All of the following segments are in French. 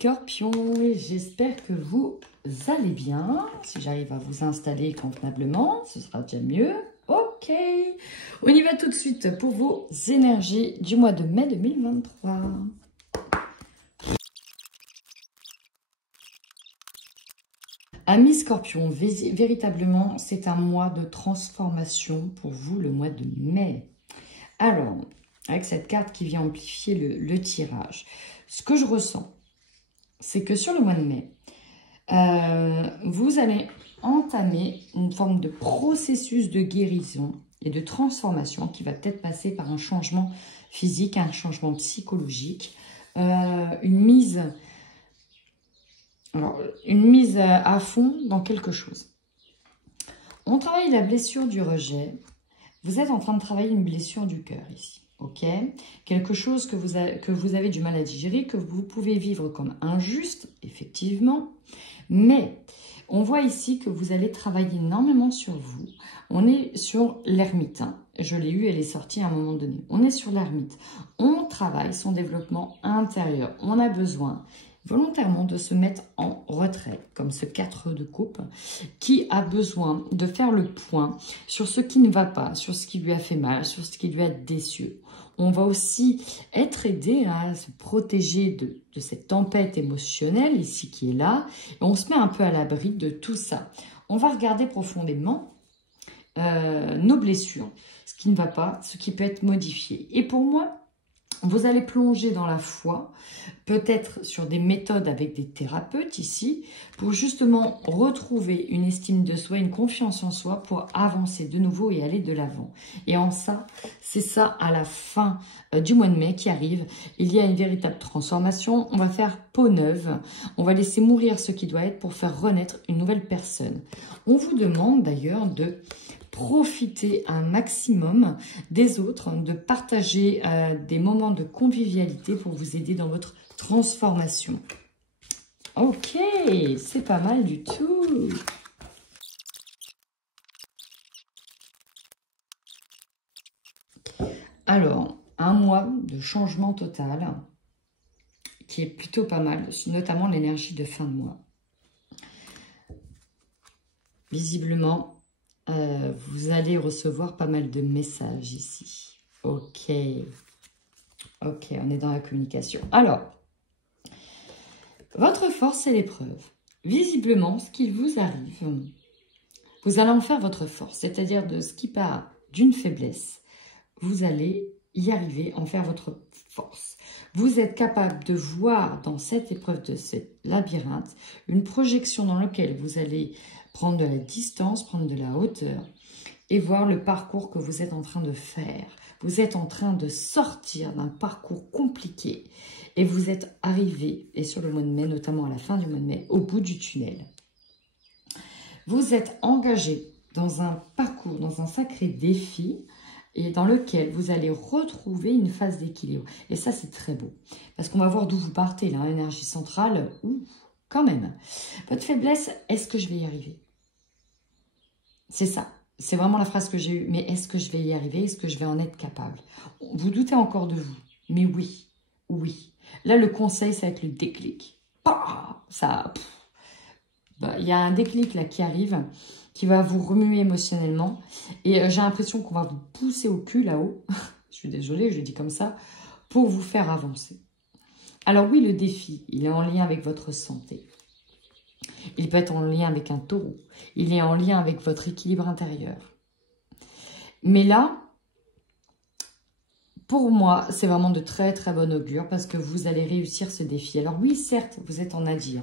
Scorpion, j'espère que vous allez bien. Si j'arrive à vous installer convenablement, ce sera déjà mieux. Ok, on y va tout de suite pour vos énergies du mois de mai 2023. Amis Scorpion, véritablement, c'est un mois de transformation pour vous, le mois de mai. Alors, avec cette carte qui vient amplifier le tirage, ce que je ressens, c'est que sur le mois de mai, vous allez entamer une forme de processus de guérison et de transformation qui va peut-être passer par un changement physique, un changement psychologique, une mise à fond dans quelque chose. On travaille la blessure du rejet. Vous êtes en train de travailler une blessure du cœur ici. Ok, quelque chose que vous avez du mal à digérer, que vous pouvez vivre comme injuste, effectivement. Mais on voit ici que vous allez travailler énormément sur vous. On est sur l'ermite. Hein. Je l'ai eu, elle est sortie à un moment donné. On est sur l'ermite. On travaille son développement intérieur. On a besoin volontairement de se mettre en retrait, comme ce 4 de coupe, qui a besoin de faire le point sur ce qui ne va pas, sur ce qui lui a fait mal, sur ce qui lui a déçu. On va aussi être aidé à se protéger de cette tempête émotionnelle ici qui est là. Et on se met un peu à l'abri de tout ça. On va regarder profondément nos blessures, ce qui ne va pas, ce qui peut être modifié. Et pour moi, vous allez plonger dans la foi, peut-être sur des méthodes avec des thérapeutes ici, pour justement retrouver une estime de soi, une confiance en soi, pour avancer de nouveau et aller de l'avant. Et en ça, c'est ça à la fin du mois de mai qui arrive. Il y a une véritable transformation. On va faire peau neuve. On va laisser mourir ce qui doit être pour faire renaître une nouvelle personne. On vous demande d'ailleurs de profiter un maximum des autres, de partager des moments de convivialité pour vous aider dans votre transformation. Ok, c'est pas mal du tout. Alors, un mois de changement total qui est plutôt pas mal, notamment l'énergie de fin de mois. Visiblement, vous allez recevoir pas mal de messages ici. Ok. Ok, on est dans la communication. Alors, votre force, c'est l'épreuve. Visiblement, ce qui vous arrive, vous allez en faire votre force. C'est-à-dire de ce qui part d'une faiblesse, vous allez y arriver, en faire votre force. Vous êtes capable de voir dans cette épreuve de ce labyrinthe une projection dans laquelle vous allez prendre de la distance, prendre de la hauteur et voir le parcours que vous êtes en train de faire. Vous êtes en train de sortir d'un parcours compliqué et vous êtes arrivé, et sur le mois de mai, notamment à la fin du mois de mai, au bout du tunnel. Vous êtes engagé dans un parcours, dans un sacré défi et dans lequel vous allez retrouver une phase d'équilibre. Et ça, c'est très beau. Parce qu'on va voir d'où vous partez, là, énergie centrale, quand même. Votre faiblesse, est-ce que je vais y arriver? C'est ça. C'est vraiment la phrase que j'ai eue. Mais est-ce que je vais y arriver? Est-ce que je vais en être capable? Vous doutez encore de vous. Mais oui, oui. Là, le conseil, c'est avec le déclic. Ça, il y a un déclic là qui arrive, qui va vous remuer émotionnellement. Et j'ai l'impression qu'on va vous pousser au cul là-haut. Je suis désolée, je le dis comme ça. Pour vous faire avancer. Alors oui, le défi, il est en lien avec votre santé. Il peut être en lien avec un taureau. Il est en lien avec votre équilibre intérieur. Mais là, pour moi, c'est vraiment de très très bon augure parce que vous allez réussir ce défi. Alors oui, certes, vous êtes en nadir.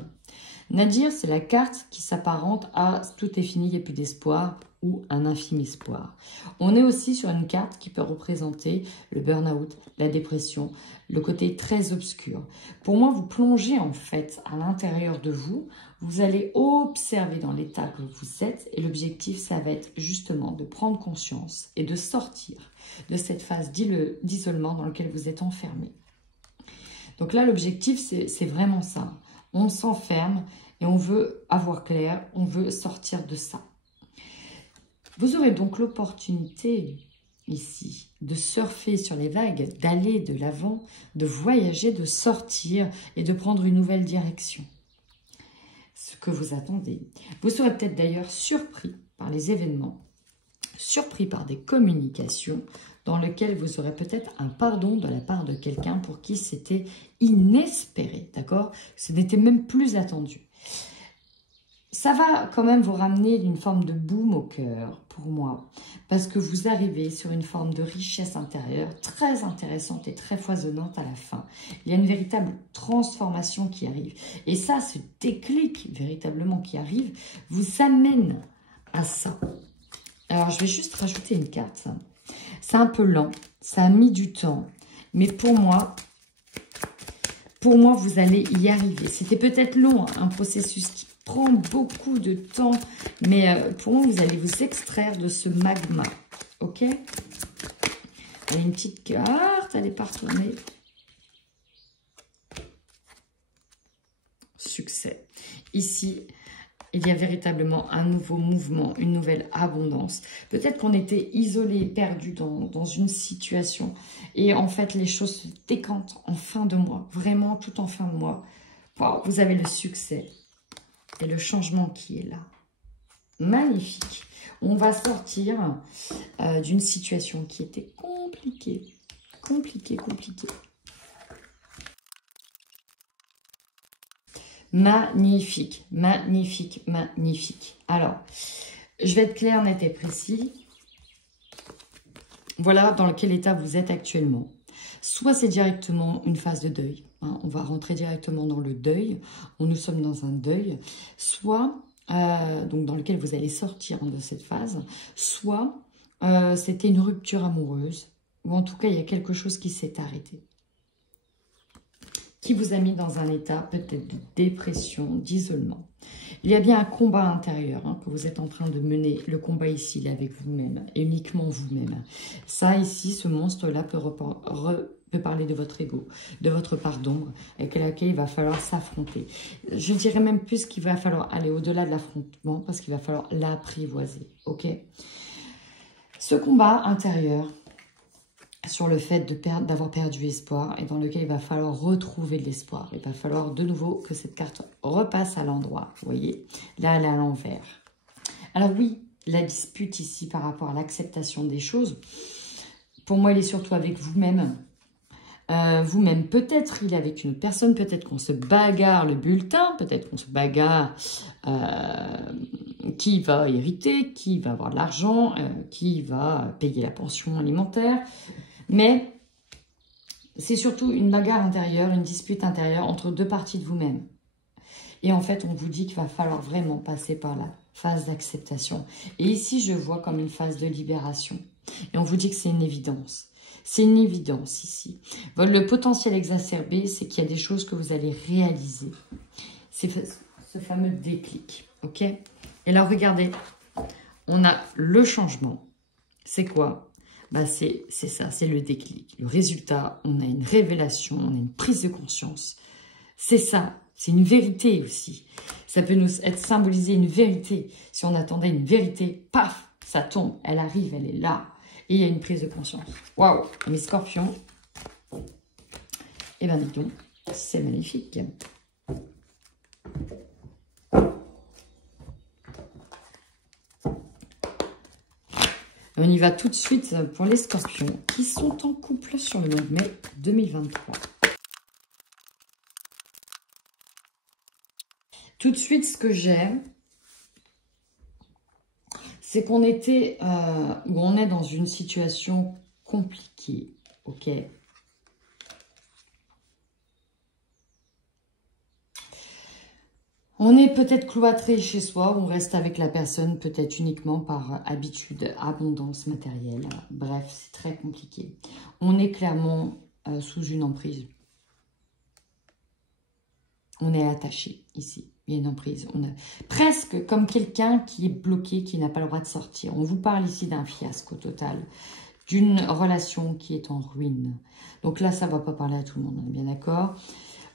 Nadir, c'est la carte qui s'apparente à « tout est fini, il n'y a plus d'espoir » ou « un infime espoir ». On est aussi sur une carte qui peut représenter le burn-out, la dépression, le côté très obscur. Pour moi, vous plongez en fait à l'intérieur de vous, vous allez observer dans l'état que vous êtes et l'objectif, ça va être justement de prendre conscience et de sortir de cette phase d'isolement dans laquelle vous êtes enfermé. Donc là, l'objectif, c'est vraiment ça. On s'enferme et on veut avoir clair, on veut sortir de ça. Vous aurez donc l'opportunité ici, de surfer sur les vagues, d'aller de l'avant, de voyager, de sortir et de prendre une nouvelle direction. Ce que vous attendez. Vous serez peut-être d'ailleurs surpris par les événements, surpris par des communications dans lesquelles vous aurez peut-être un pardon de la part de quelqu'un pour qui c'était inespéré, d'accord? Ce n'était même plus attendu. Ça va quand même vous ramener d'une forme de boom au cœur, pour moi, parce que vous arrivez sur une forme de richesse intérieure très intéressante et très foisonnante à la fin. Il y a une véritable transformation qui arrive. Et ça, ce déclic véritablement qui arrive, vous amène à ça. Alors, je vais juste rajouter une carte. C'est un peu lent, ça a mis du temps, mais pour moi, vous allez y arriver. C'était peut-être long, hein, un processus qui prend beaucoup de temps, mais pour moi, vous allez vous extraire de ce magma, ok? Allez, une petite carte, elle n'est pas retournée. Succès. Ici, il y a véritablement un nouveau mouvement, une nouvelle abondance. Peut-être qu'on était isolé, perdu dans une situation. Et en fait, les choses se décantent en fin de mois. Vraiment, tout en fin de mois. Wow, vous avez le succès et le changement qui est là. Magnifique. On va sortir d'une situation qui était compliquée. Compliquée. Magnifique. Alors, je vais être clair, net et précis. Voilà dans quel état vous êtes actuellement. Soit c'est directement une phase de deuil. Hein, on va rentrer directement dans le deuil. Nous sommes dans un deuil. Soit, donc dans lequel vous allez sortir de cette phase. Soit, c'était une rupture amoureuse. Ou en tout cas, il y a quelque chose qui s'est arrêté. Qui vous a mis dans un état peut-être de dépression, d'isolement. Il y a bien un combat intérieur hein, que vous êtes en train de mener. Le combat ici, il est avec vous-même, et uniquement vous-même. Ça ici, ce monstre-là peut parler de votre ego, de votre part d'ombre, avec laquelle il va falloir s'affronter. Je dirais même plus qu'il va falloir aller au-delà de l'affrontement, parce qu'il va falloir l'apprivoiser, ok? Ce combat intérieur, sur le fait d'avoir perdu espoir et dans lequel il va falloir retrouver de l'espoir. Il va falloir de nouveau que cette carte repasse à l'endroit. Vous voyez, là, elle est à l'envers. Alors oui, la dispute ici par rapport à l'acceptation des choses, pour moi, elle est surtout avec vous-même. Vous-même, peut-être il est avec une autre personne, peut-être qu'on se bagarre le bulletin, peut-être qu'on se bagarre qui va hériter, qui va avoir de l'argent, qui va payer la pension alimentaire. Mais c'est surtout une bagarre intérieure, une dispute intérieure entre deux parties de vous-même. Et en fait, on vous dit qu'il va falloir vraiment passer par la phase d'acceptation. Et ici, je vois comme une phase de libération. Et on vous dit que c'est une évidence. C'est une évidence ici. Le potentiel exacerbé, c'est qu'il y a des choses que vous allez réaliser. C'est ce fameux déclic. Ok? Et là, regardez, on a le changement. C'est quoi? Bah c'est ça, c'est le déclic. Le résultat, on a une révélation, on a une prise de conscience. C'est ça, c'est une vérité aussi. Ça peut nous être symbolisé une vérité. Si on attendait une vérité, paf, ça tombe, elle arrive, elle est là. Et il y a une prise de conscience. Waouh, mes scorpions. Eh bien, dis donc, c'est magnifique. On y va tout de suite pour les scorpions qui sont en couple sur le mois de mai 2023. Tout de suite, ce que j'ai, c'est qu'on était, ou on est dans une situation compliquée, ok? On est peut-être cloîtré chez soi, on reste avec la personne peut-être uniquement par habitude, abondance matérielle. Bref, c'est très compliqué. On est clairement sous une emprise. On est attaché ici. Il y a une emprise. On a presque comme quelqu'un qui est bloqué, qui n'a pas le droit de sortir. On vous parle ici d'un fiasco total, d'une relation qui est en ruine. Donc là, ça ne va pas parler à tout le monde, on est bien d'accord.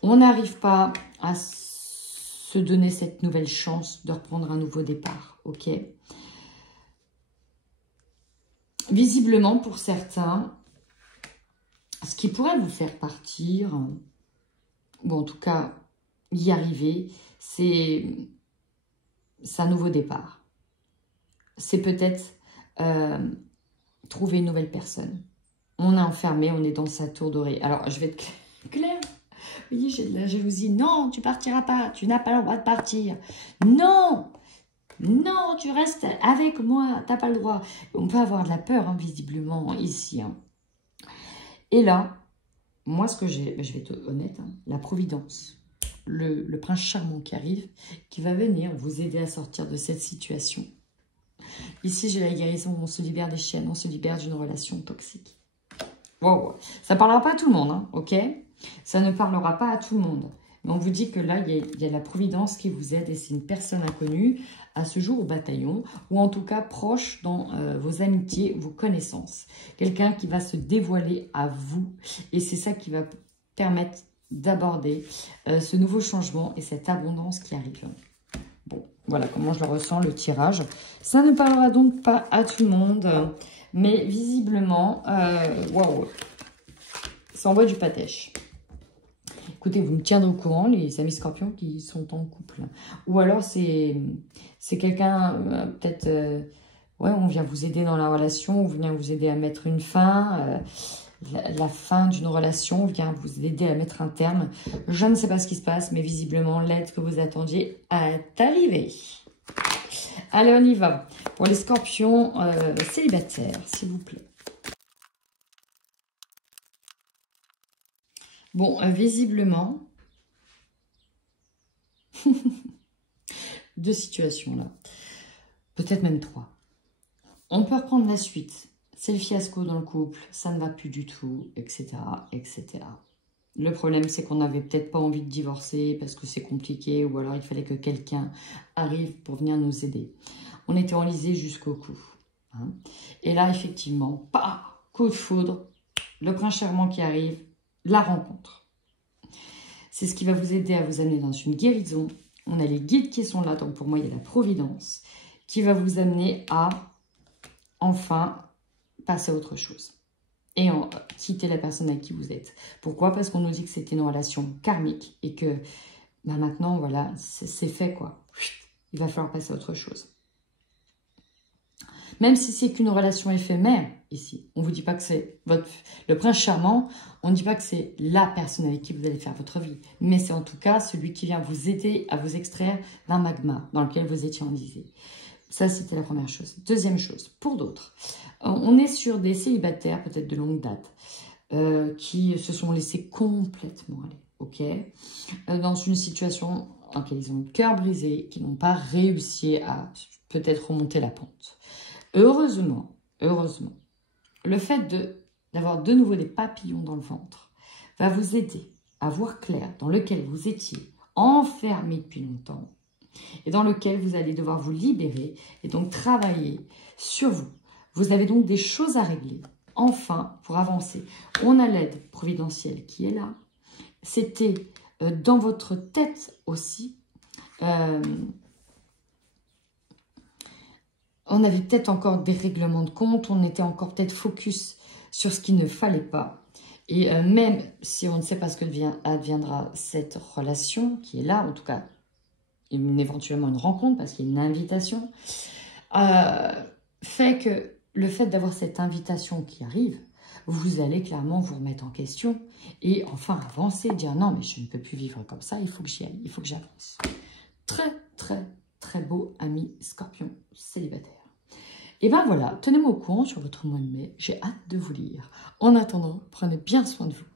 On n'arrive pas à se donner cette nouvelle chance de reprendre un nouveau départ, ok? visiblement, pour certains, ce qui pourrait vous faire partir, ou en tout cas y arriver, c'est un nouveau départ. C'est peut-être trouver une nouvelle personne. On est enfermé, on est dans sa tour dorée. Alors, je vais être claire. Oui, j'ai de la jalousie. Non, tu partiras pas. Tu n'as pas le droit de partir. Non, non, tu restes avec moi. Tu n'as pas le droit. On peut avoir de la peur, hein, visiblement, ici. Hein. Et là, moi, ce que j'ai, je vais être honnête, hein, la providence, le prince charmant qui arrive, qui va venir vous aider à sortir de cette situation. Ici, j'ai la guérison. On se libère des chaînes. On se libère d'une relation toxique. Wow. Ça ne parlera pas à tout le monde, hein, ok? Ça ne parlera pas à tout le monde. Mais on vous dit que là, il y a la providence qui vous aide et c'est une personne inconnue à ce jour au bataillon ou en tout cas proche dans vos amitiés, vos connaissances. Quelqu'un qui va se dévoiler à vous et c'est ça qui va permettre d'aborder ce nouveau changement et cette abondance qui arrive. Bon, voilà comment je le ressens, le tirage. Ça ne parlera donc pas à tout le monde, mais visiblement, waouh, ça envoie du pâtèche. Écoutez, vous me tiendrez au courant, les amis scorpions qui sont en couple. Ou alors, c'est quelqu'un, peut-être, ouais, on vient vous aider dans la relation, on vient vous aider à mettre une fin, la fin d'une relation, on vient vous aider à mettre un terme. Je ne sais pas ce qui se passe, mais visiblement, l'aide que vous attendiez est arrivée. Allez, on y va. Pour les scorpions célibataires, s'il vous plaît. Bon, visiblement, deux situations là. Peut-être même trois. On peut reprendre la suite. C'est le fiasco dans le couple, ça ne va plus du tout, etc., etc. Le problème, c'est qu'on n'avait peut-être pas envie de divorcer parce que c'est compliqué ou alors il fallait que quelqu'un arrive pour venir nous aider. On était enlisés jusqu'au cou. Hein. Et là, effectivement, coup de foudre, le prince charmant qui arrive, la rencontre. C'est ce qui va vous aider à vous amener dans une guérison. On a les guides qui sont là, donc pour moi, il y a la providence qui va vous amener à enfin passer à autre chose et quitter la personne avec qui vous êtes. Pourquoi? Parce qu'on nous dit que c'était une relation karmique et que bah maintenant, voilà, c'est fait quoi. Il va falloir passer à autre chose. Même si c'est qu'une relation éphémère, ici, on ne vous dit pas que c'est le prince charmant, on ne dit pas que c'est la personne avec qui vous allez faire votre vie, mais c'est en tout cas celui qui vient vous aider à vous extraire d'un magma dans lequel vous étiez enlisé. Ça, c'était la première chose. Deuxième chose, pour d'autres, on est sur des célibataires, peut-être de longue date, qui se sont laissés complètement aller, ok, dans une situation dans laquelle ils ont le cœur brisé, qui n'ont pas réussi à peut-être remonter la pente. Heureusement, le fait d'avoir de nouveau des papillons dans le ventre va vous aider à voir clair dans lequel vous étiez enfermé depuis longtemps et dans lequel vous allez devoir vous libérer et donc travailler sur vous. Vous avez donc des choses à régler, enfin, pour avancer. On a l'aide providentielle qui est là. C'était dans votre tête aussi. On avait peut-être encore des règlements de compte, on était encore peut-être focus sur ce qu'il ne fallait pas. Et même si on ne sait pas ce que adviendra cette relation qui est là, en tout cas, éventuellement une rencontre, parce qu'il y a une invitation, fait que le fait d'avoir cette invitation qui arrive, vous allez clairement vous remettre en question et enfin avancer, dire non, mais je ne peux plus vivre comme ça, il faut que j'y aille, il faut que j'avance. Très, très, très beau ami scorpion célibataire. Et ben voilà, tenez-moi au courant sur votre mois de mai, j'ai hâte de vous lire. En attendant, prenez bien soin de vous.